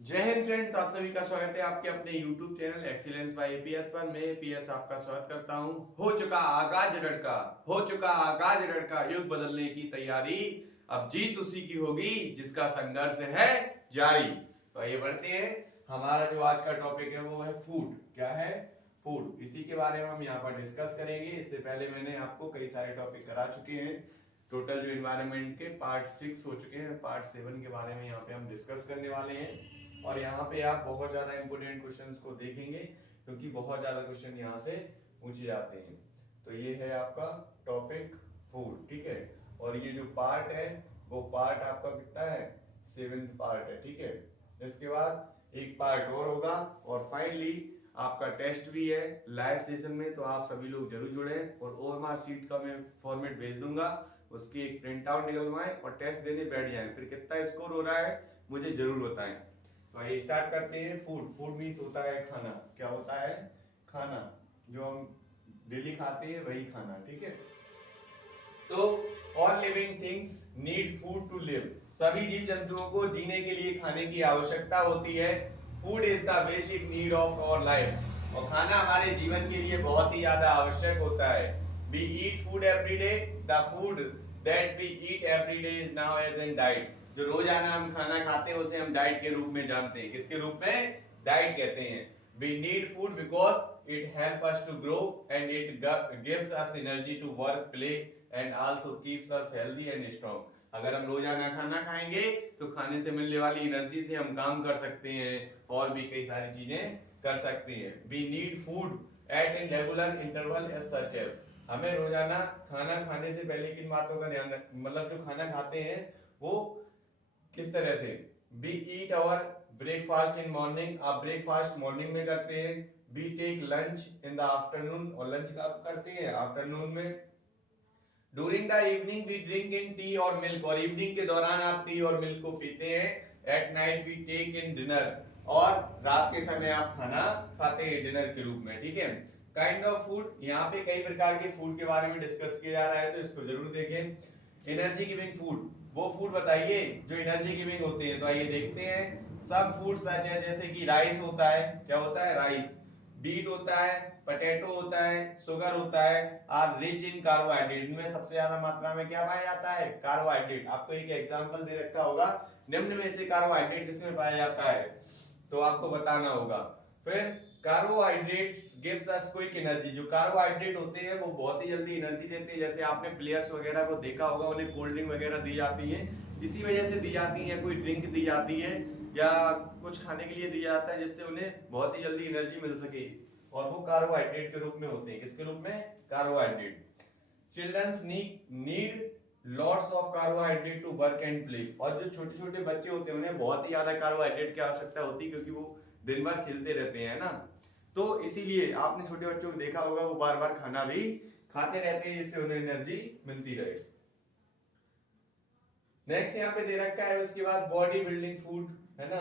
जय हिंद फ्रेंड्स, आप सभी का स्वागत है आपके अपने YouTube channel excellence by APS पर। मैं एपीएस आपका स्वागत करता हूं। हो चुका आगाज लड़का युग बदलने की तैयारी। अब जीत उसी की होगी जिसका संघर्ष है जारी। तो आइए बढ़ते हैं। हमारा जो आज का टॉपिक है वो है फूड। क्या है? फूड। इसी के बारे में हम यहाँ पर डिस्कस करेंगे। इससे पहले मैंने आपको कई सारे टॉपिक करा चुके हैं। टोटल जो इन्वायरमेंट के पार्ट 6 हो चुके हैं, पार्ट 7 के बारे में यहाँ पे हम डिस्कस करने वाले हैं। और यहाँ पे आप बहुत ज़्यादा इंपॉर्टेंट क्वेश्चंस को देखेंगे क्योंकि बहुत ज़्यादा क्वेश्चन यहाँ से पूछे जाते हैं। तो ये है आपका टॉपिक फूड, ठीक है। और ये जो पार्ट है वो पार्ट आपका कितना है? 7th पार्ट है, ठीक है। इसके बाद एक पार्ट और होगा और फाइनली आपका टेस्ट भी है लाइव सेशन में। तो आप सभी लोग जरूर जुड़े और ओएमआर शीट का मैं फॉर्मेट भेज दूंगा, उसकी एक प्रिंट आउट निकलवाएं और टेस्ट देने बैठ जाएं। फिर कितना स्कोर हो रहा है मुझे जरूर बताएं। तो आइए स्टार्ट करते हैं। फूड। फूड मीन्स होता है खाना। क्या होता है? खाना। जो हम डेली खाते हैं वही खाना, ठीक है। तो all living things need food to live. सभी जीव जंतुओं को जीने के लिए खाने की आवश्यकता होती है। Food is the basic need of our life. और खाना हमारे जीवन के लिए बहुत ही ज्यादा आवश्यक होता है। We eat food every day. The food that we eat every day is now as an diet. जो रोजाना हम खाना खाते हैं उसे हम डाइट के रूप में जानते हैं। किसके रूप में? डाइट कहते हैं। We need food because it helps us to grow and it gives us energy to work, play and also keeps us healthy and strong. अगर हम रोजाना खाना खाएंगे तो खाने से मिलने वाली एनर्जी से हम काम कर सकते हैं और भी कई सारी चीजें कर सकते हैं। We need food at a regular interval as such as। हमें रोजाना खाना खाने से पहले किन बातों का ध्यान मतलब जो खाना खाते हैं वो किस तरह से? We eat our breakfast in morning. आप ब्रेकफास्ट मॉर्निंग में करते हैं। We take lunch in the afternoon. और लंच का आप करते हैं आफ्टरनून में। During the evening we drink in tea और मिल्क। और इवनिंग के दौरान आप टी और मिल्क को पीते हैं। At night we take in dinner. और रात के समय आप खाना खाते हैं डिनर के रूप में, ठीक है। Kind of food. यहाँ पे कई प्रकार के फूड के बारे में डिस्कस किया जा रहा है तो इसको जरूर देखें। Energy giving food. वो फूड बताइए जो एनर्जी गिविंग होते हैं। तो आइए देखते हैं। सब फूड सच है जैसे कि राइस होता है। क्या होता है? राइस। बीट होता है, पटेटो होता है, शुगर होता है। Are rich in carbohydrate. इनमें सबसे ज्यादा मात्रा में क्या पाया जाता है? कार्बोहाइड्रेट। आपको एक एग्जांपल दे रखा होगा, निम्न में से कार्बोहाइड्रेट किसमें पाया जाता है तो आपको बताना होगा। फिर carbohydrates gives us quick energy. जो कार्बोहाइड्रेट होते हैं वो बहुत ही जल्दी एनर्जी देते हैं। जैसे आपने प्लेयर्स वगैरह को देखा होगा, उन्हें कोल्ड ड्रिंक वगैरह दी जाती है, इसी वजह से दी जाती है। कोई ड्रिंक दी जाती है या कुछ खाने के लिए दिया जाता है जिससे उन्हें बहुत ही जल्दी एनर्जी मिल सके। और वो कार्बोहाइड्रेट के रूप में होते हैं। किसके रूप में? Carbohydrate. Childrens need lots of carbohydrate to work and play. और जो छोटे छोटे बच्चे होते हैं उन्हें बहुत ही ज्यादा कार्बोहाइड्रेट की आवश्यकता होती है क्योंकि वो दिन भर खेलते रहते हैं ना। तो इसीलिए आपने छोटे बच्चों को देखा होगा वो बार बार खाना भी खाते रहते हैं जिससे उन्हें एनर्जी मिलती रहे। नेक्स्ट यहाँ पे दे रखा है उसके बाद बॉडी बिल्डिंग फूड, है ना।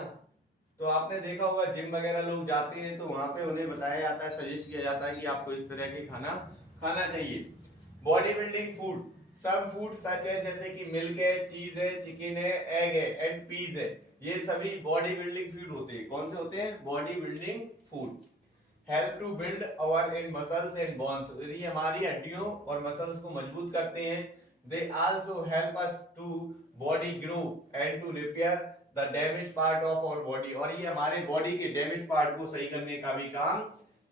तो आपने देखा होगा जिम वगैरह लोग जाते हैं तो वहां पे उन्हें बताया जाता है, सजेस्ट किया जाता है कि आपको इस तरह के खाना खाना चाहिए। Body building food. सब फूड सच है जैसे कि मिल्क है, चीज है, चिकन है, एग है एंड पीस है। ये सभी बॉडी बिल्डिंग फूड होते हैं। कौन से होते हैं? Body building food. Help to build our in muscles and bones. ये हमारी हड्डियों और मसल्स को मजबूत करते हैं। They also help us to body grow and to repair the damage part of our body. और ये हमारे बॉडी के डैमेज पार्ट को सही करने का भी काम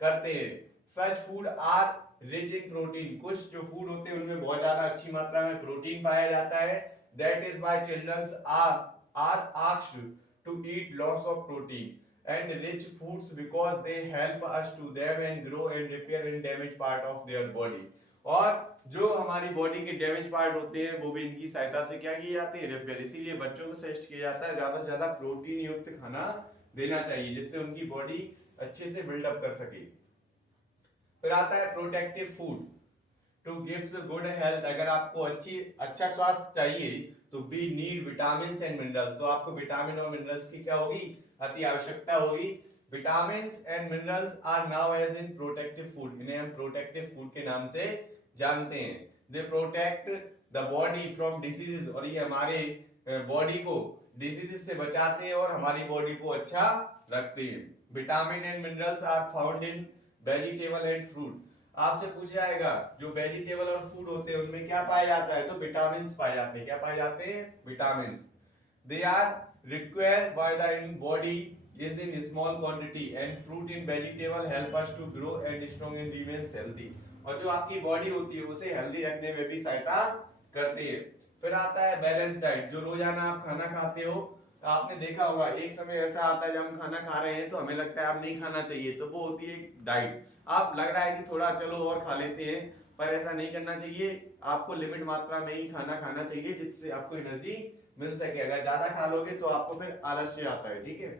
करते हैं। Such food are rich in protein. कुछ जो फूड होते हैं उनमें बहुत ज्यादा अच्छी मात्रा में प्रोटीन पाया जाता है। That is why childrens are asked to eat lots of protein and rich foods because they help us to them and grow and repair and damage part of their body। और जो हमारी body के damage part होते हैं वो भी इनकी सहायता से क्या किए जाते हैं? रिपेयर। इसीलिए बच्चों को सजेस्ट किया जाता है ज्यादा से ज्यादा प्रोटीन युक्त खाना देना चाहिए जिससे उनकी बॉडी अच्छे से बिल्डअप कर सके। फिर आता है protective food to gives good health. अगर आपको अच्छा स्वास्थ्य चाहिए तो we need vitamin and minerals. तो आपको विटामिन और मिनरल्स की क्या होगी? अति आवश्यकता होगी। Vitamin and minerals are now as in protective food. इन्हें हम प्रोटेक्टिव फूड के नाम से जानते हैं। They protect the body from diseases. और ये हमारे बॉडी को डिसीज से बचाते हैं और हमारी बॉडी को अच्छा रखते हैं। Vitamin and minerals are found in vegetable and fruit. आपसे पूछा जाएगा जो वेजिटेबल और फूड होते हैं उनमें क्या पाया जाता है, तो विटामिन पाए जाते हैं। क्या पाए जाते हैं, vitamin. They are required by the in body is in small quantity and fruit in vegetable help us to grow and strong and remains healthy। और जो आपकी बॉडी होती है उसे हेल्दी रखने में भी सहायता करती है। फिर आता है बैलेंस डाइट। जो रोजाना आप खाना खाते हो, आपने देखा होगा एक समय ऐसा आता है जब हम खाना खा रहे हैं तो हमें लगता है अब नहीं खाना चाहिए, तो वो होती है डाइट। आप लग रहा है कि थोड़ा चलो और खा लेते हैं, पर ऐसा नहीं करना चाहिए। आपको लिमिट मात्रा में ही खाना खाना चाहिए जिससे आपको एनर्जी मिल सके। अगर ज्यादा खा लोगे तो आपको फिर आलस्य आता है, ठीक है।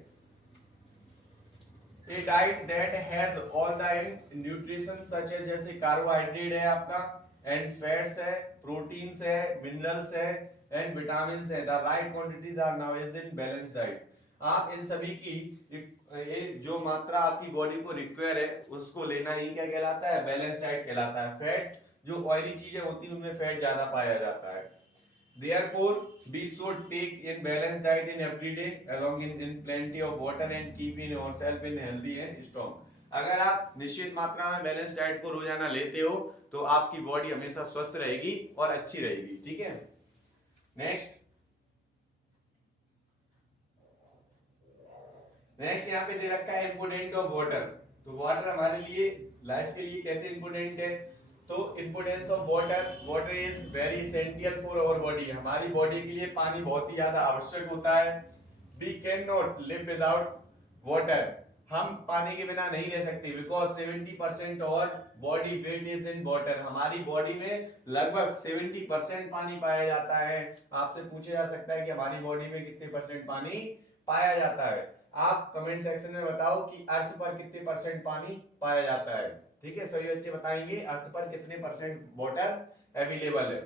A diet that has all the nutrition such as जैसे कार्बोहाइड्रेट है आपका, एंड फैट्स है, प्रोटीन्स है, मिनरल्स है एंड विटामिन्स है, the right quantities are known is in balance diet. आप इन सभी की जो मात्रा आपकी बॉडी को रिक्वायर है उसको लेना ही क्या कहलाता है, बैलेंस डाइट कहलाता है। फैट जो ऑयली चीजें होती हैं उनमें फैट ज्यादा पाया जाता है। Therefore, we should take in balanced diet in every day, along in plenty of water and keeping ourselves in healthy and strong। अगर आप निश्चित मात्रा में बैलेंस डाइट को रोजाना लेते हो तो आपकी बॉडी हमेशा स्वस्थ रहेगी और अच्छी रहेगी, ठीक है। नेक्स्ट यहाँ पे दे रखा है इंपोर्टेंट ऑफ वाटर। तो वाटर हमारे लिए लाइफ के लिए कैसे इंपोर्टेंट है, तो importance of water, water is very essential for our body. हमारी बॉडी के लिए पानी बहुत ही ज्यादा आवश्यक होता है। We can not live without water. हम पानी के बिना नहीं रह सकते, बिकॉज 70% और body weight is in water. हमारी बॉडी में लगभग 70% पानी पाया जाता है। आपसे पूछा जा सकता है कि हमारी बॉडी में कितने परसेंट पानी पाया जाता है। आप कमेंट सेक्शन में बताओ कि अर्थ पर कितने परसेंट पानी पाया जाता है, ठीक है। सभी बच्चे बताएंगे अर्थ पर कितने परसेंट वाटर अवेलेबल है।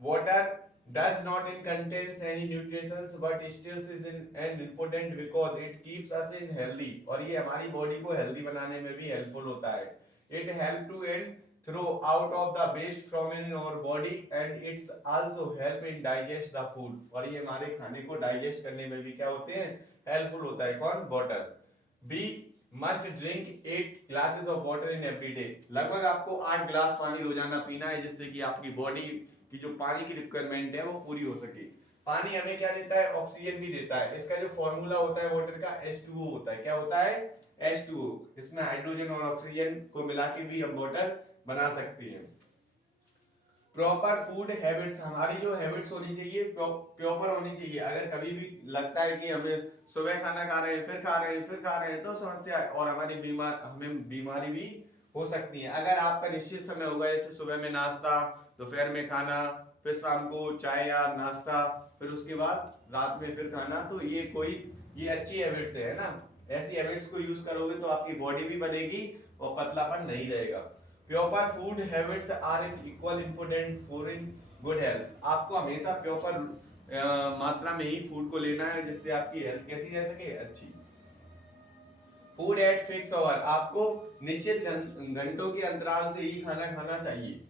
Water does not in contains any nutrients but still is an important because it keeps us in healthy। और ये हमारी बॉडी को हेल्दी बनाने में भी हेल्पफुल होता है। It help to and throw out of the waste from in our body and it's also help in digest the food। और ये हमारे खाने को डाइजेस्ट करने में भी क्या होते हैं, हेल्पफुल होता है। कौन, water. We must drink 8 glasses of water in every day. लगभग आपको 8 ग्लास पानी रोजाना पीना है जिससे कि आपकी बॉडी की जो पानी की रिक्वायरमेंट है वो पूरी हो सके। पानी हमें क्या देता है, ऑक्सीजन भी देता है। इसका जो फॉर्मूला होता है वाटर का H2O होता है। क्या होता है, H2O। इसमें हाइड्रोजन और ऑक्सीजन को मिला के भी हम वाटर बना सकते हैं। प्रॉपर फूड हैबिट्स, हमारी जो हैबिट्स होनी चाहिए प्रॉपर होनी चाहिए। अगर कभी भी लगता है कि हमें सुबह खाना खा रहे हैं फिर खा रहे हैं फिर खा रहे हैं तो समस्या और हमें बीमारी भी हो सकती है। अगर आपका निश्चित समय होगा, जैसे सुबह में नाश्ता, दोपहर में खाना, फिर शाम को चाय या नाश्ता, फिर उसके बाद रात में फिर खाना, तो ये अच्छी हैबिट्स है ना। ऐसी हैबिट्स को यूज करोगे तो आपकी बॉडी भी बनेगी और पतलापन नहीं रहेगा। Proper food habits are in equal important for in good health. आपको हमेशा प्रॉपर मात्रा में ही फूड को लेना है जिससे आपकी हेल्थ कैसी रह सके, अच्छी। फूड एट फिक्स आवर, आपको निश्चित घंटों के अंतराल से ही खाना खाना चाहिए।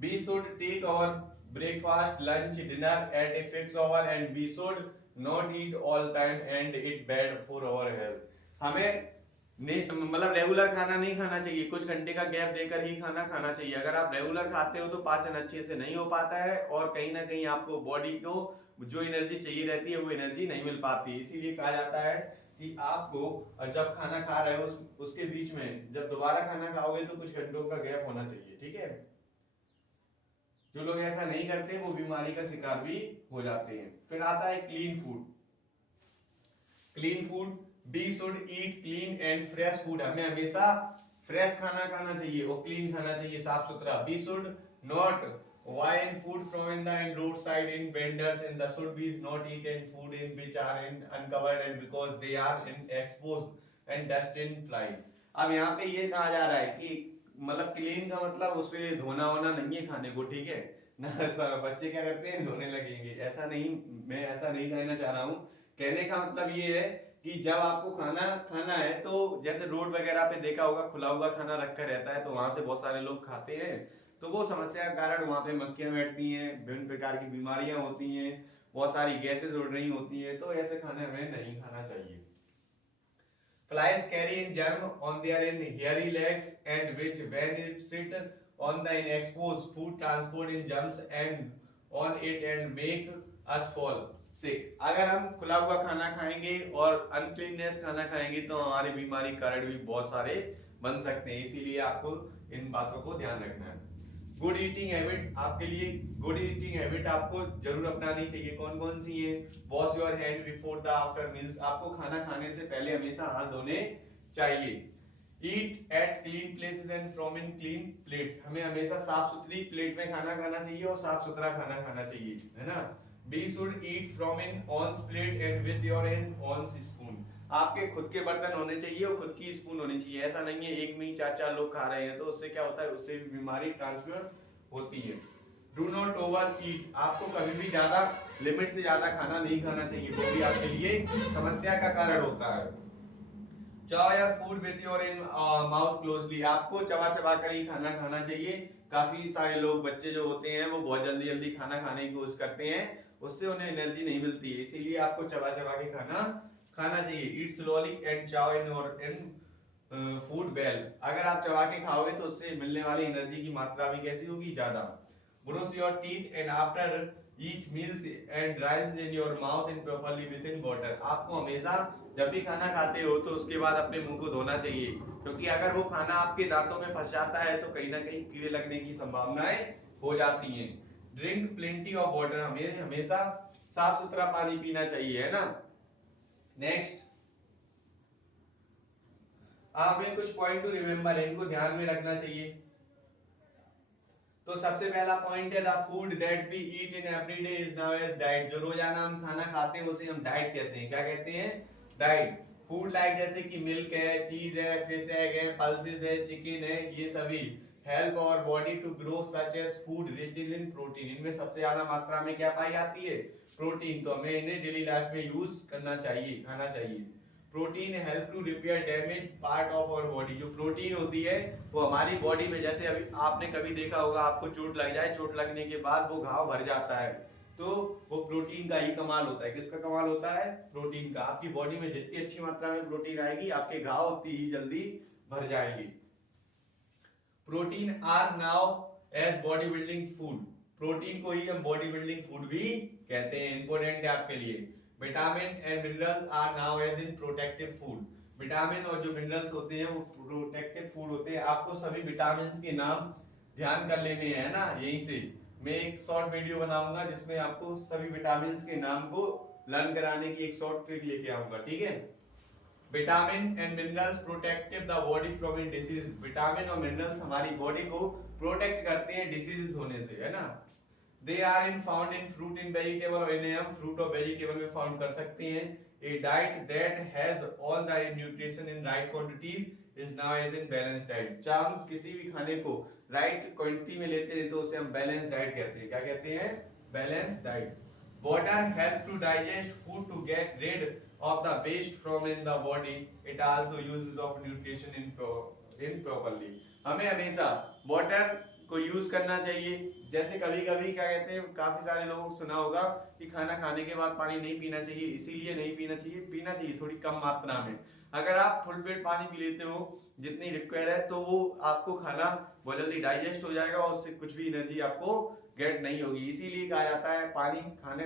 We should take our breakfast, lunch, dinner at a fix hour and we should not eat all time and it bad for our health. हमें मतलब रेगुलर खाना नहीं खाना चाहिए, कुछ घंटे का गैप देकर ही खाना खाना चाहिए। अगर आप रेगुलर खाते हो तो पाचन अच्छे से नहीं हो पाता है और कहीं ना कहीं आपको बॉडी को जो एनर्जी चाहिए रहती है वो एनर्जी नहीं मिल पाती। इसीलिए कहा जाता है कि आपको जब खाना खा रहे हो उसके बीच में जब दोबारा खाना खाओगे तो कुछ घंटों का गैप होना चाहिए, ठीक है। जो लोग ऐसा नहीं करते वो बीमारी का शिकार भी हो जाते हैं। फिर आता है clean food. Clean food, we should eat clean and fresh food. हमें हमेशा फ्रेश खाना खाना चाहिए और क्लीन खाना चाहिए, साफ सुथरा। We should not wine food from in the roadside in vendors in the should be not eat in food in which are in uncovered and because they are in exposed and dust in flying. अब यहाँ पे ये कहा जा रहा है कि मतलब क्लीन का मतलब उसमें धोना होना नहीं है खाने को, ठीक है ना। बच्चे क्या करते हैं, धोने लगेंगे, ऐसा नहीं, मैं ऐसा नहीं कहना चाह रहा हूँ। कहने का मतलब ये है कि जब आपको खाना खाना है तो जैसे रोड वगैरह पे देखा होगा खुला हुआ खाना रखा रहता है तो वहां से बहुत सारे लोग खाते हैं, तो वो समस्या के कारण वहां पे मक्खियां बैठती हैं, विभिन्न प्रकार की बीमारियां होती हैं। बहुत सारी गैसेस उड़ रही होती है, तो ऐसे खाने हमें नहीं खाना चाहिए। Flies carry in germ on their hairy legs and which when it sit on the exposed food transport in germs and on it and make us fall sick। अगर हम खुला हुआ खाना खाएंगे और अनक्लीननेस खाना खाएंगे तो हमारे बीमारी कारण भी बहुत सारे बन सकते हैं, इसीलिए आपको इन बातों को ध्यान रखना है। गुड ईटिंग हैबिट आपके लिए, गुड ईटिंग हैबिट आपको जरूर अपनानी चाहिए। कौन कौन सी है? Wash your hand before the after meals, आपको खाना खाने से पहले हमेशा हाथ धोने चाहिए। Eat at clean places and from in clean plates, हमें हमेशा साफ सुथरी प्लेट में खाना खाना चाहिए और साफ सुथरा खाना खाना चाहिए, है ना। We should eat from in owns plate and with your an owns spoon, आपके खुद के बर्तन होने चाहिए और खुद की स्पून होनी चाहिए। ऐसा नहीं है एक में ही चार चार लोग खा रहे हैं, तो उससे क्या होता है, उससे भी बीमारी ट्रांसफर होती है। डू नॉट ओवर ईट, आपको कभी भी ज्यादा लिमिट से ज्यादा खाना नहीं खाना चाहिए, वो भी आपके लिए समस्या का कारण होता है। Chew your food with your in mouth closely, आपको चबा चबा कर ही खाना खाना चाहिए। काफी सारे लोग बच्चे जो होते हैं वो बहुत जल्दी जल्दी खाना खाने की कोशिश करते हैं, उससे उन्हें एनर्जी नहीं मिलती है, इसीलिए आपको चबा चबा के खाना खाना चाहिए। ईट स्लोली एंड चाव इन और इन फूड वेल, अगर आप चबा के खाओगे तो उससे मिलने वाली एनर्जी की मात्रा भी कैसी होगी, ज्यादा। Brush your teeth and after each meals and ड्राइज in your mouth in properly with in water, आपको हमेशा जब भी खाना खाते हो तो उसके बाद अपने मुंह को धोना चाहिए, क्योंकि अगर वो खाना आपके दांतों में फंस जाता है तो कहीं ना कहीं कीड़े लगने की संभावनाएं हो जाती हैं। ड्रिंक प्लेंटी ऑफ वाटर, हमें हमेशा साफ सुथरा पानी पीना चाहिए, है ना। नेक्स्ट, हमें कुछ पॉइंट टू रिमेम्बर है, इनको ध्यान में रखना चाहिए। तो सबसे पहला पॉइंट है the food that we eat in everyday is now as diet, जो रोजाना हम खाना खाते हैं उसे हम डाइट कहते हैं। क्या कहते हैं? डाइट। फूड लाइक जैसे कि मिल्क है, चीज है, फिश एग है, पल्सेस है, चिकन है, ये सभी help our body to grow such as food rich in protein, इनमें सबसे ज्यादा मात्रा में क्या पाई जाती है? प्रोटीन, तो हमें इन्हें डेली लाइफ में यूज करना चाहिए, खाना चाहिए। Protein help to repair damage part of our body, जो प्रोटीन होती है वो हमारी बॉडी में, जैसे अभी आपने कभी देखा होगा आपको चोट लग जाए, चोट लगने के बाद वो घाव भर जाता है, तो वो प्रोटीन का ही कमाल होता है। किसका कमाल होता है? प्रोटीन का। आपकी बॉडी में जितनी अच्छी मात्रा में प्रोटीन आएगी आपके घाव उतनी ही जल्दी भर जाएगी। Protein are now as body building food, protein को ही हम बॉडी बिल्डिंग फूड भी कहते हैं, इंपॉर्टेंट है आपके लिए। Vitamin and minerals are now as in protective food, vitamin और जो मिनरल्स होते हैं वो प्रोटेक्टिव फूड होते हैं। आपको सभी विटामिन के नाम ध्यान कर लेने हैं ना, यहीं से मैं एक शॉर्ट वीडियो बनाऊंगा जिसमें आपको सभी विटामिन के नाम को लर्न कराने की एक शॉर्ट ट्रिक लेके आऊंगा, ठीक है। Vitamin and minerals protective the body from in disease, vitamin और मिनरल्स हमारी बॉडी को प्रोटेक्ट करते हैं डिसीज होने से, है ना। They are in found in fruit in vegetable, और इन्हें हम फ्रूट और वेजिटेबल में फाउंड कर सकते हैं। A diet that has all the nutrition in right quantities is now as in balance diet, जब हम किसी भी खाने को राइट क्वांटिटी में लेते हैं तो उसे हम बैलेंस डाइट कहते हैं। क्या कहते हैं? Balance diet. Water help to digest food to get rid of the waste from in the body, it also uses of nutrition in properly, हमें हमेशा वाटर को यूज करना चाहिए। जैसे कभी कभी क्या कहते हैं, काफी सारे लोगों को सुना होगा कि खाना खाने के बाद पानी नहीं पीना चाहिए, इसीलिए नहीं पीना चाहिए, पीना चाहिए थोड़ी कम मात्रा में। अगर आप फुल पेट पानी पी लेते हो जितनी रिक्वायर है तो वो आपको खाना बहुत जल्दी डाइजेस्ट हो जाएगा और उससे कुछ भी एनर्जी आपको गेट नहीं होगी। इसीलिए कहा जाता है पानी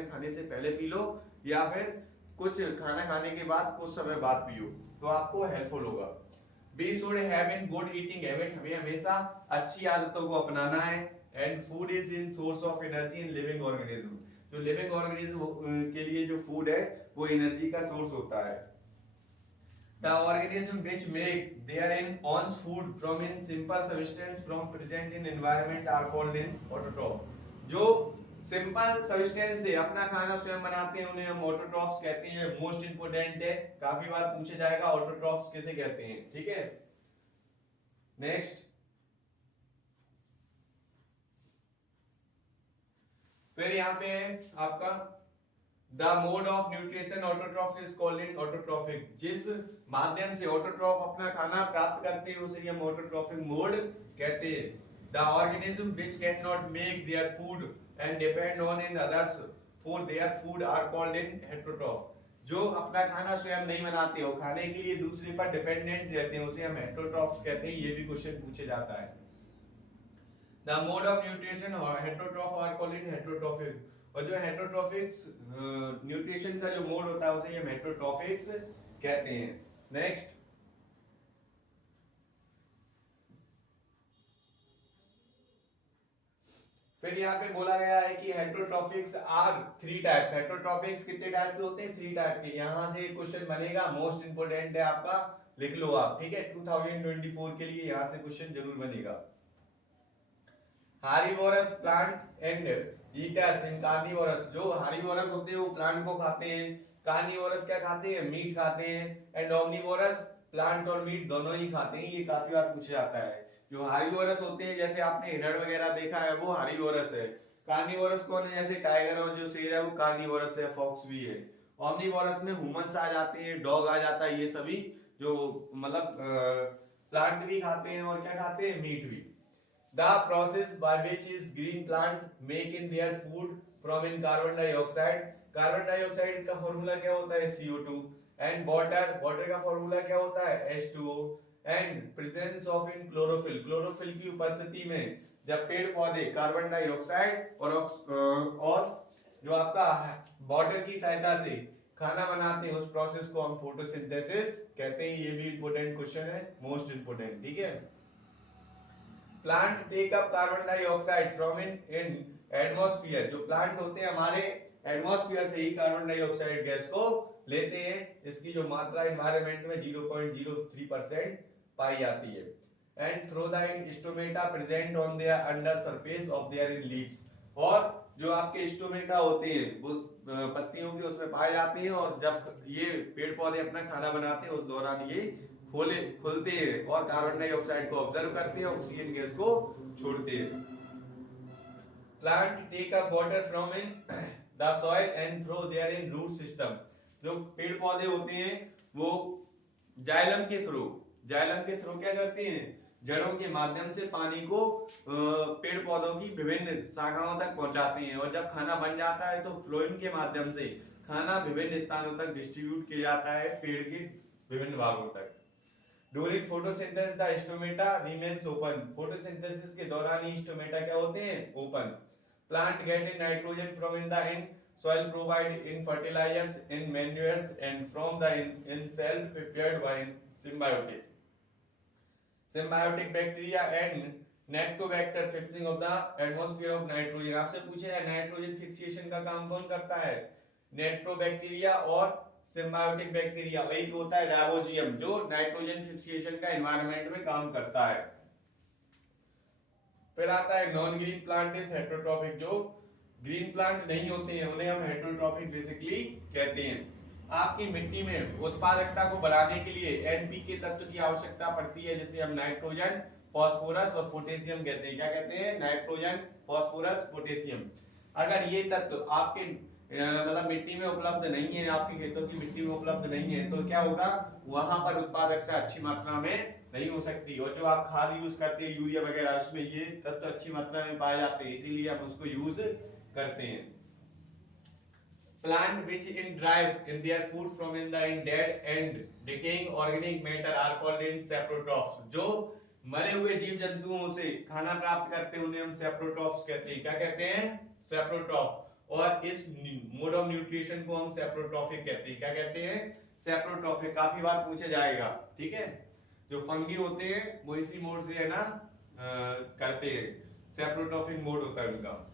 खाने से पहले पी लो या फिर कुछ खाना खाने के बाद कुछ समय बाद पियो, तो आपको हेल्पफुल होगा। We should have in good eating habit, हमें हमेशा अच्छी आदतों को अपनाना है। And food is in source of energy in living organism, जो लिविंग ऑर्गेनिज्म के लिए जो फूड है वो एनर्जी का सोर्स होता है। The organism which make their own food from in simple substance from present in environment are called in autotroph, जो सिंपल सब्सटेंस से अपना खाना स्वयं बनाते हैं उन्हें हम ऑटोट्रॉफ्स कहते हैं। मोस्ट इंपोर्टेंट है, काफी बार पूछा जाएगा ऑटोट्रॉफ्स किसे कहते हैं, ठीक है। नेक्स्ट, फिर यहाँ पे है आपका the mode of nutrition autotroph is called in autotrophic, जिस माध्यम से ऑटोट्रॉफ अपना खाना प्राप्त करते हैं उसे हम ऑटोट्रॉफिक मोड कहते हैं। The organism which can not make their food and depend on in others for their food are called in heterotroph. जो अपना खाना स्वयं नहीं बनाते हो, खाने के लिए दूसरे पर डिपेंडेंट रहते हैं, उसे हम हेटेरोट्रॉफ्स कहते हैं। ये भी क्वेश्चन पूछे जाता है। The mode of nutrition heterotroph are called in heterotrophic. और जो हेटेरोट्रॉफिक्स न्यूट्रिशन का जो मोड होता है उसे हम हेटेरोट्रॉफिक्स कहते हैं। नेक्स्ट, फिर यहाँ पे बोला गया है कि हेटेरोट्रॉफिक्स आर थ्री टाइप्स। हेटेरोट्रॉफिक्स कितने टाइप के होते हैं? थ्री टाइप के। यहाँ से क्वेश्चन बनेगा, मोस्ट इंपोर्टेंट है आपका, लिख लो आप, ठीक है। 2024 के लिए यहाँ से क्वेश्चन जरूर बनेगा। Herbivores plant and eaters in carnivorous. जो हार्बीवोरस होते हैं वो प्लांट को खाते हैं, कार्निवोरस क्या खाते हैं? मीट खाते हैं, एंड ओमनिवोरस प्लांट और मीट दोनों ही खाते हैं। ये काफी बार पूछा जाता है। जो हार्बीवोरस होते हैं, जैसे आपने हिरण वगैरह देखा है, वो हार्बीवोरस है। कार्निवोरस कौन है? जैसे टाइगर और जो शेर है वो कार्निवोरस है, फॉक्स भी है। ओमनिवोरस में ह्यूमंस आ जाते हैं, डॉग आ जाता है, ये सभी जो मतलब प्लांट भी खाते हैं और क्या खाते हैं? मीट भी। The process by which is green plant make in their food from in carbon dioxide। Carbon dioxide का फॉर्मूला क्या होता है? CO2। एंड वाटर का फॉर्मूला क्या होता है? H2O। And presence of in chlorophyll, chlorophyll की उपस्थिति में जब पेड़ पौधे कार्बन डाइऑक्साइड और जो आपका वाटर की सहायता से खाना बनाते हैं, उस प्रोसेस को हम फोटोसिंथेसिस कहते हैं। ये भी इंपॉर्टेंट क्वेश्चन है, मोस्ट इंपॉर्टेंट, ठीक है। Plant take up carbon dioxide from in atmosphere. जो प्लांट होते हैं हमारे एटमॉस्फेयर से ही कार्बन डाइऑक्साइड गैस को लेते हैं। इसकी जो मात्रा एनवायरनमेंट में 0.03% पाई जाती है। And through the in stomata present on their under surface of their in leaves. और जो आपके स्टोमेटा होते हैं वो पत्तियों के उसमें पाए जाते हैं, और जब ये पेड़ पौधे अपना खाना बनाते हैं उस दौरान ये खुलते हैं और कार्बन डाइऑक्साइड को ऑब्जर्व करते हैं, ऑक्सीजन गैस को छोड़ते हैं। Plant take up water from in the soil and through their in root system. जो पेड़ पौधे होते हैं वो जाइलम के थ्रू क्या करते हैं? जड़ों के माध्यम से पानी को पेड़ पौधों की विभिन्न शाखाओं तक पहुंचाते हैं, और जब खाना बन जाता है तो फ्लोएम के माध्यम से खाना विभिन्न स्थानों तक डिस्ट्रीब्यूट किया जाता है, पेड़ के विभिन्न भागों तक। During photosynthesis the stomata remains open। Photosynthesis के दौरान ही स्टोमेटा क्या होते हैं? Open. Plant get in nitrogen from in the in soil provide in fertilizers in manures and from the in cell prepared by symbiotic bacteria and नेक्टोबैक्टर fixing of the atmosphere of nitrogen. आपसे पूछे है nitrogen fixation का काम कौन करता है? नेक्टोबैक्टीरिया और सिम्बायोटिक बैक्टीरिया। एक होता है राइबोसोम जो नाइट्रोजन फिक्सेशन का एनवायरनमेंट में काम करता है। फिर आता है non green plant is heterotrophic. जो ग्रीन प्लांट नहीं होते हैं उन्हें हम हेटेरोट्रॉफिक बेसिकली कहते हैं। आपकी मिट्टी में उत्पादकता को बढ़ाने के लिए एनपीके तत्व की आवश्यकता पड़ती है, जिसे हम नाइट्रोजन, फास्फोरस और पोटेशियम कहते हैं। क्या कहते हैं? Nitrogen, phosphorus, potassium. अगर ये तत्व आपके मतलब मिट्टी में उपलब्ध नहीं है, आपके खेतों की मिट्टी में उपलब्ध नहीं है, तो क्या होगा? वहां पर उत्पादकता अच्छी मात्रा में नहीं हो सकती। और जो आप खाद यूज करते हैं यूरिया वगैरह, उसमें ये तत्व अच्छी मात्रा में पाए जाते हैं, इसीलिए हम उसको यूज करते हैं। Plant which in derive in their food from in the in dead and decaying organic matter are called in saprotrophs। जो मरे हुए जीव जंतुओं से खाना प्राप्त करते हैं उन्हें हम सेप्रोट्रॉफ्स कहते हैं। क्या कहते हैं? सेप्रोट्रॉफ। और इस मोड ऑफ न्यूट्रिशन को हम सेप्रोट्रॉफिक कहते हैं। क्या कहते हैं? सेप्रोट्रॉफिक। काफी बार पूछा जाएगा, ठीक है। जो फंगी होते हैं वो इसी मोड से है ना करते हैं, सेप्रोट्रॉफिक मोड होता है उनका।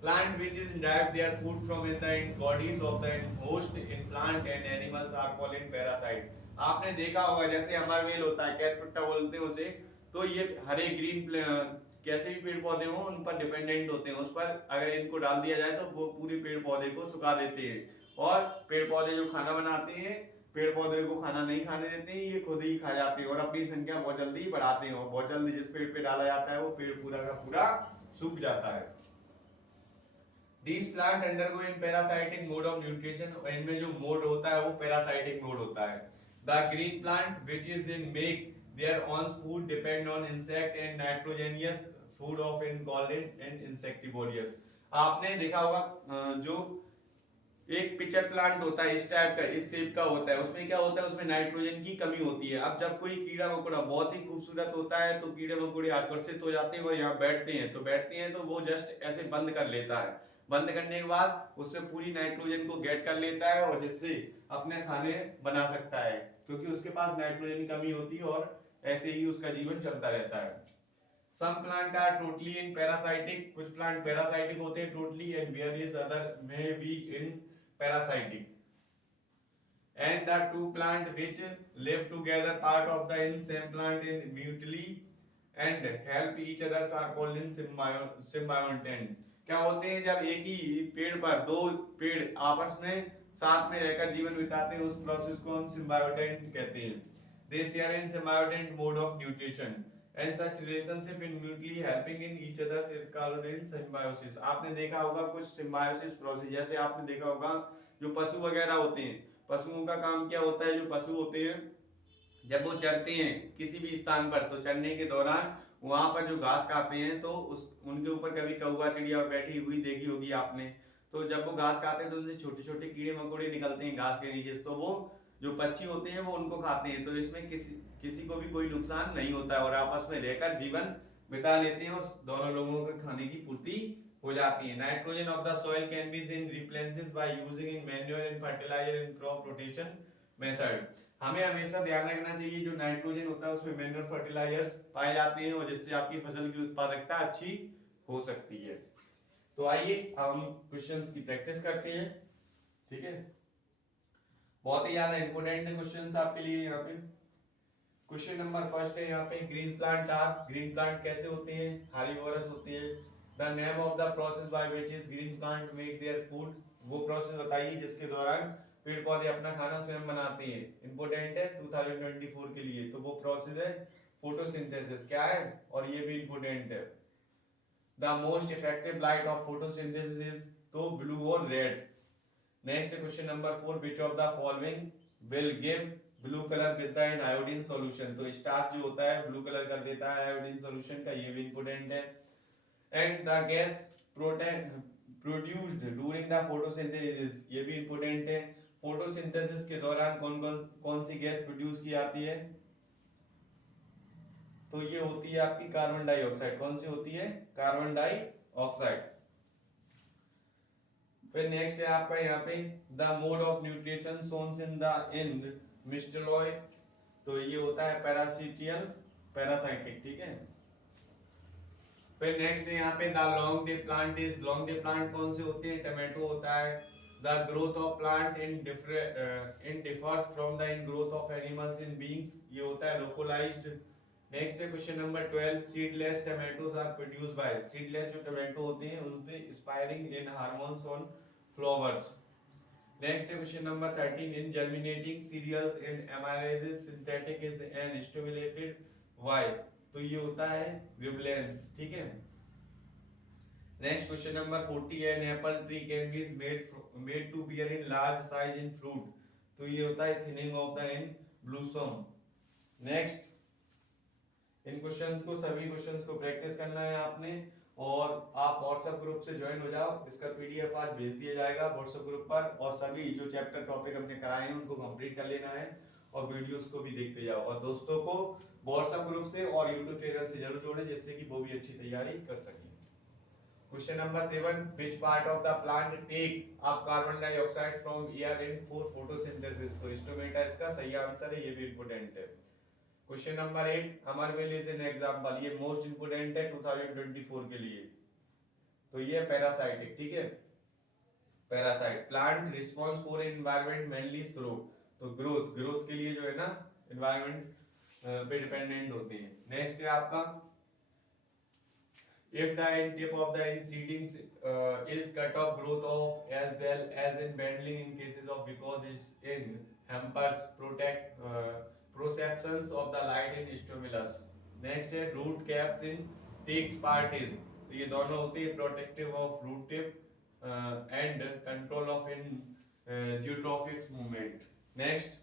Plant which is derive their food from in the bodies of the host in plant and animals are called in parasite। आपने देखा होगा जैसे अमरवेल होता है, कैसपट्टा बोलते हैं उसे, तो ये हरे ग्रीन कैसे भी पेड़ पौधे हो उन पर डिपेंडेंट होते हैं। उस पर अगर इनको डाल दिया जाए तो वो पूरे पेड़ पौधे को सुखा देते हैं, और पेड़ पौधे जो खाना बनाते हैं पेड़ पौधे को खाना नहीं खाने देते हैं, ये खुद ही खा जाते हैं और अपनी संख्या बहुत जल्दी बढ़ाते हैं, और बहुत जल्दी जिस पेड़ पे डाला जाता है वो पेड़ पूरा का पूरा सूख जाता है। These plant undergo in parasitic mode of nutrition। इनमें जो मोड होता है वो पैरासाइटिक मोड होता है। The green plant which is in make their own food depend on insect and nitrogenous food of in called in and insectivorous। आपने देखा होगा जो एक पिचर प्लांट होता है इस टाइप का, इस शेप का होता है, उसमें क्या होता है, उसमें नाइट्रोजन की कमी होती है। अब जब कोई कीड़ा मकोड़ा बहुत ही खूबसूरत होता है तो कीड़े मकोड़े आकर्षित हो जाते हैं, वो यहाँ बैठते हैं तो वो जस्ट ऐसे बंद कर लेता है। बंद करने के बाद उससे पूरी नाइट्रोजन को गेट कर लेता है और जिससे अपने खाने बना सकता है, क्योंकि उसके पास नाइट्रोजन की कमी होती है और ऐसे ही उसका जीवन चलता रहता है। Some plant are totally in parasitic, कुछ प्लांट पैरासाइटिक होते हैं totally, and various other may be in parasitic. And the two plant which live together part of the in same plant in mutually and help each others are called in symbiotent. क्या होते हैं, जब एक ही पेड़ पर दो पेड़ आपस में साथ में रहकर जीवन बिताते हैं, उस प्रोसेस को हम symbiotent कहते हैं। They share in symbiotent mode of nutrition and such relationship in mutually helping in each other's is called in symbiosis. आपने देखा होगा कुछ symbiosis process, जैसे आपने देखा होगा जो पशु वगैरह होते हैं, पशुओं का काम क्या होता है, जो पशु होते हैं जब वो चरते हैं किसी भी स्थान पर, तो चरने के दौरान वहां पर जो घास खाते हैं तो उस उनके ऊपर कभी कौवा चिड़िया बैठी हुई देखी होगी आपने, तो जब वो घास खाते हैं तो उनसे छोटे छोटे कीड़े मकोड़े निकलते हैं घास के नीचे, तो वो जो पक्षी होते हैं वो उनको खाते हैं, तो इसमें किसी किसी को भी कोई नुकसान नहीं होता है और आपस में रहकर जीवन बिता लेते हैं, उस दोनों लोगों के खाने की पूर्ति हो जाती है। Nitrogen of the soil can be in replaces by using in manure and fertiliser in crop rotation method. हमें हमेशा ध्यान रखना चाहिए जो नाइट्रोजन होता है उसमें मैन्योर फर्टिलाइजर्स पाए जाते हैं और जिससे आपकी फसल की उत्पादकता अच्छी हो सकती है। तो आइए हम क्वेश्चंस की प्रैक्टिस करते हैं, ठीक है। बहुत ही ज्यादा इंपोर्टेंट क्वेश्चंस आपके लिए यहाँ पे। क्वेश्चन नंबर फर्स्ट है यहाँ पे, ग्रीन प्लांट कैसे होते हैं, हार्बोरस होते हैं। The name of the process by which is green plant make their food, वो प्रोसेस बताइए जिसके दौरान पेड़ पौधे अपना खाना स्वयं बनाते हैं। इंपोर्टेंट है 2024 के लिए, तो वो प्रोसेस है फोटोसिंथेसिस, क्या है, और ये भी इंपोर्टेंट है। The most effective light of photosynthesis is, तो ब्लू और red. Next question number 4, which of the following will give blue colour with the iodine solution, तो स्टार्च जो होता है ब्लू कलर कर देता है आयोडीन सॉल्यूशन का, ये भी इंपोर्टेंट है। And the gas produced during the photosynthesis, ये भी इंपोर्टेंट है। फोटोसिंथेसिस के दौरान कौन सी गैस प्रोड्यूस की जाती है, तो ये होती है आपकी कार्बन डाइऑक्साइड। कौन सी होती है, कार्बन डाइऑक्साइड। फिर नेक्स्ट है आपका यहाँ पे, the mode of nutrition shown in the and mistletoe, तो ये होता है पैरासाइटिक, ठीक है। फिर नेक्स्ट है यहाँ पे, the long day plant is, long day plant कौन से होते हैं, टमाटो होता है। The growth of plant in differs from the in growth of animals in beings, ये होता है लोकलाइज्ड। नेक्स्ट है question number 12, seedless tomatoes are produced by, seedless जो टमाटो होते हैं उन पे spraying in hormones on flowers. Next है question number 13, in germinating cereals and amylases synthetic is an stimulated why, तो ये होता है विबलेंस, ठीक है। Next question number 40, an apple tree can be made to bear in large size in fruit, तो ये होता है thinning of the in blossom. Next, इन क्वेश्चंस को, सभी क्वेश्चंस को प्रैक्टिस करना है आपने, और आप व्हाट्सएप ग्रुप से ज्वाइन हो जाओ, इसका पीडीएफ आज भेज दिया जाएगा व्हाट्सएप ग्रुप पर, और सभी जो चैप्टर टॉपिक हमने कराए हैं उनको कंप्लीट कर लेना है और वीडियोस को भी देखते जाओ, और दोस्तों को व्हाट्सएप ग्रुप से और यूट्यूब चैनल से जरूर जोड़ें जिससे कि वो भी अच्छी तैयारी कर सकें। Question number 7, which part of the plant take up carbon dioxide from air in for photosynthesis, तो स्टोमेटा इसका सही आंसर है, ये भी इंपोर्टेंट है। क्वेश्चन नंबर 8, अमर विल इज एन एग्जांपल, ये मोस्ट इंपोर्टेंट है 2024 के लिए, तो ये पैरासाइटिक, ठीक है। Parasite, plant response for environment mainly through, तो ग्रोथ के लिए जो है ना एनवायरनमेंट पे डिपेंडेंट होते हैं। नेक्स्ट है आपका, if the end tip of the end seedings is cut off growth of as well as in bending in cases of because is in hampers protect perceptions of the light in stimulus. Next है root caps in takes part is, तो ये दोनों होते हैं protective of root tip and control of in geotrophics movement. Next,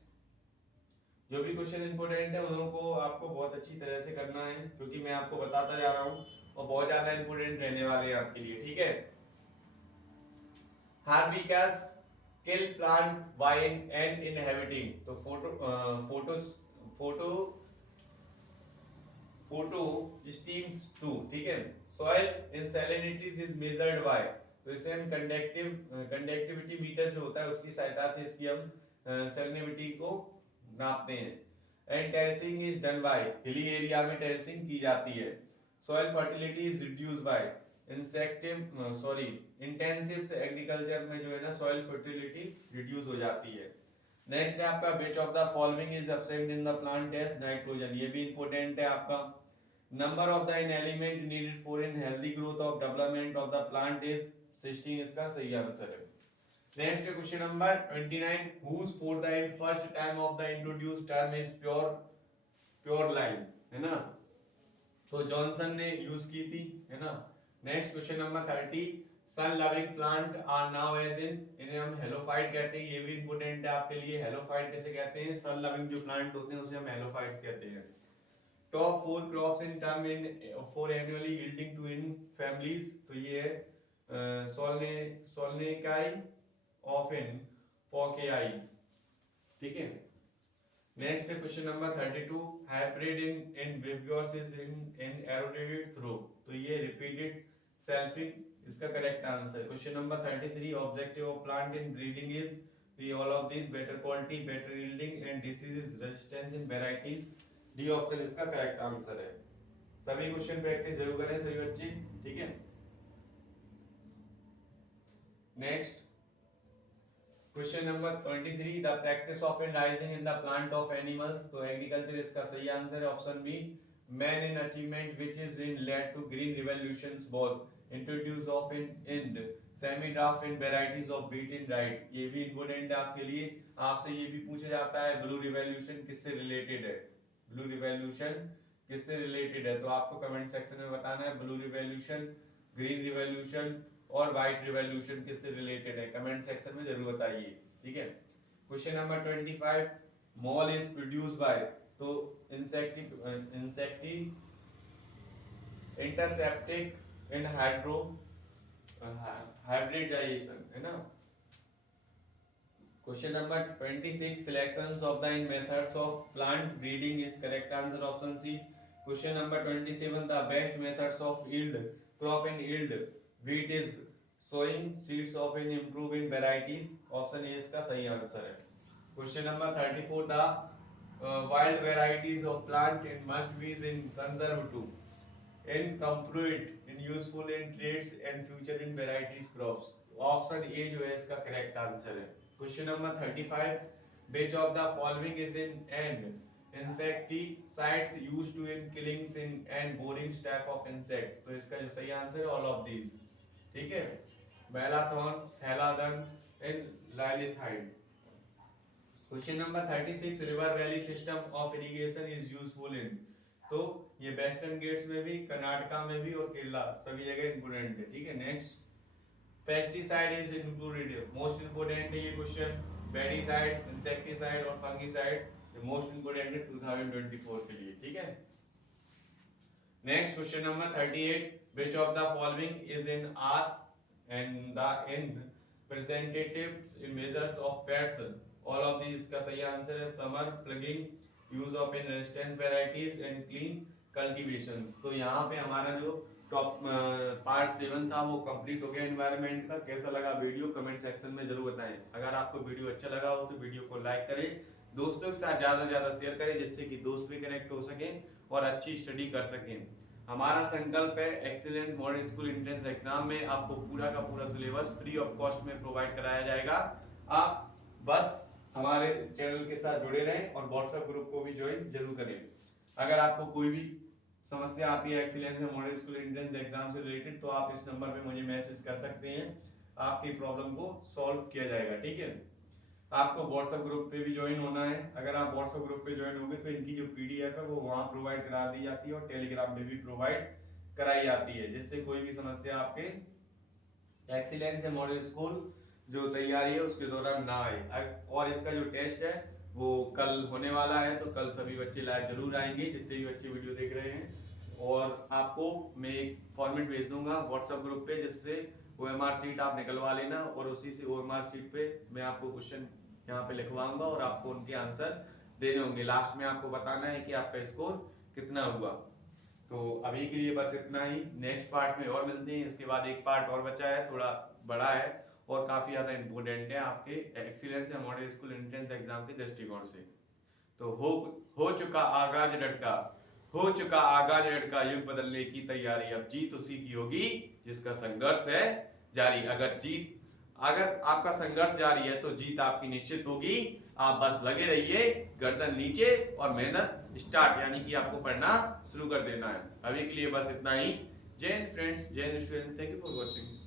जो भी question important है उन को आपको बहुत अच्छी तरह से करना है, क्योंकि मैं आपको बताता जा रहा हूँ और बहुत ज्यादा इंपोर्टेंट रहने वाले हैं आपके लिए, ठीक है। Herbicides kill plant vine and inhibiting, तो फोटो फोटो स्टीम्स टू, ठीक है। Soil in salinities is measured by, तो इसे हम कंडक्टिविटी मीटर जो होता है उसकी सहायता से इसकी हम सैलिनिटी को नापते हैं। And terracing is done by, hilly area में टेरेसिंग की जाती है। Soil fertility is reduce by intensive agriculture में जो है ना सॉइल फर्टिलिटी रिड्यूस हो जाती है। नेक्स्ट है आपका which of the following is absent in the plant as nitrogen, ये भी इंपॉर्टेंट है आपका। Number of the in element needed for in healthy growth of development of the plant is 16, इसका सही आंसर है। Next question number 29, whose for the in first time of the introduced term is pure line, है ना, तो Johnson ने use की थी, है ना। Next question number 30, sun loving plant are now as इन्हें हम हेलोफाइट कहते हैं, ये भी इंपोर्टेंट है आपके लिए। हेलोफाइट कैसे कहते हैं, सन लविंग जो प्लांट होते हैं उसे हम हेलोफाइट कहते हैं। Top 4 crops in term in for annually yielding to in families, तो ये सोलनेकाई ऑफ इन पोकेआई, ठीक है। नेक्स्ट है क्वेश्चन नंबर 32, हाइब्रिड इन विबगॉस इज इन एरोडेटेड थ्रू, तो ये रिपीटेड सेल्फिंग, इसका correct answer. Question number 33, objective of plant in breeding is B all of this, better quality, better yielding and disease resistance in varieties, D option इसका correct answer है। सभी question practice जरूर करें सभी बच्चे, ठीक है। Next question number 23, the practice of rising in the plant of animals, तो एग्रीकल्चर इसका सही आंसर है option B. Man in achievement which is in led to green revolutions was introduce of in semi draft in varieties of beat in right, ये भी important है आपके लिए। आपसे ये भी पूछा जाता है ब्लू रिवॉल्यूशन किससे रिलेटेड है, ब्लू रिवॉल्यूशन किससे रिलेटेड है, तो आपको कमेंट सेक्शन में बताना है ब्लू रिवॉल्यूशन, ग्रीन रिवॉल्यूशन और व्हाइट रिवॉल्यूशन किससे रिलेटेड है, कमेंट सेक्शन में जरूर बताइए, ठीक है। Question number 25, mule is produce by, तो इंसेक्टी इंटरसेप्टिक इन हाइब्रिडाइजेशन, है ना। Question number 26, selections of the in methods of plant breeding is correct answer option C. Question number 27, the best methods of yield crop in yield wheat is sowing seeds of in improving varieties, option A इसका सही answer है। Question number 34, the wild varieties of plant in must be in conserve to in complete in useful in traits and future in varieties crops, option A जो है इसका correct answer है। Question number 35, which of the following is in and insecticides used to in killings in and boring staph of insect, तो इसका जो सही answer है all of these, ठीक है। मेलाथॉन, थैलाडन एंड लाइलेथाइड। Question number 36, river valley system of irrigation is useful in, तो ये वेस्टर्न गेट्स में भी, कर्नाटका में भी और केरला सभी जगह इंपोर्टेंट है, ठीक है। Next, pesticide is included, most important है ये क्वेश्चन। पेस्टिसाइड, इंसेक्टिसाइड और फंगिसाइड मोस्ट इंपोर्टेंट है 2024 के लिए, ठीक है। Next question number 38, which of the following is in R and the in representatives measures of pests, all of these इसका सही आंसर है summer ploughing, use of in resistance varieties and clean cultivations. तो यहाँ पे हमारा जो top part 7 था वो कंप्लीट हो गया एनवायरनमेंट का। कैसा लगा वीडियो कमेंट सेक्शन में जरूर बताएं। अगर आपको वीडियो अच्छा लगा हो तो वीडियो को लाइक करें, दोस्तों के साथ ज्यादा से ज्यादा शेयर करें जिससे कि दोस्त भी कनेक्ट हो सके और अच्छी स्टडी कर सकें। हमारा संकल्प है excellence model school entrance exam में आपको पूरा का पूरा सिलेबस फ्री ऑफ कॉस्ट में प्रोवाइड कराया जाएगा। आप बस हमारे चैनल के साथ जुड़े रहें और व्हाट्सएप ग्रुप को भी ज्वाइन जरूर करें। अगर आपको कोई भी समस्या आती है excellence model school entrance exam से रिलेटेड तो आप इस नंबर पे मुझे मैसेज कर सकते हैं, आपकी प्रॉब्लम को सॉल्व किया जाएगा, ठीक है। आपको व्हाट्सएप ग्रुप पे भी ज्वाइन होना है। अगर आप व्हाट्सएप ग्रुप पे ज्वाइन होंगे तो इनकी जो पीडीएफ है वो वहां प्रोवाइड करा दी जाती है और टेलीग्राम पे भी प्रोवाइड कराई जाती है, जिससे कोई भी समस्या आपके एक्सीलेंस मॉडल स्कूल जो तैयारी है उसके दौरान ना आए। और इसका जो टेस्ट है वो कल होने वाला है, तो कल सभी बच्चे लाइव जरूर आएंगे जितने भी बच्चे वीडियो देख रहे हैं। और आपको मैं एक फॉर्मेट भेज दूंगा व्हाट्सएप ग्रुप पे जिससे OMR शीट आप निकलवा लेना और उसी से OMR शीट पे मैं आपको क्वेश्चन यहाँ पे लिखवाऊंगा और आपको उनके आंसर देने होंगे। लास्ट में आपको बताना है कि आपका स्कोर कितना हुआ। तो अभी के लिए बस इतना ही, नेक्स्ट पार्ट में और मिलते हैं। इसके बाद एक पार्ट और बचा है, थोड़ा बड़ा है और काफी ज्यादा इंपॉर्टेंट है आपके एक्सीलेंस या मॉडल स्कूल एंट्रेंस एग्जाम के दृष्टिकोण से। तो हो चुका आगाज लड़का, युग बदलने की तैयारी, अब जीत उसी की होगी जिसका संघर्ष है जारी। अगर आपका संघर्ष जारी है तो जीत आपकी निश्चित होगी। आप बस लगे रहिए, गर्दन नीचे और मेहनत स्टार्ट, यानी कि आपको पढ़ना शुरू कर देना है। अभी के लिए बस इतना ही। जय हिंद फ्रेंड्स, जय Hind students, thank you for watching.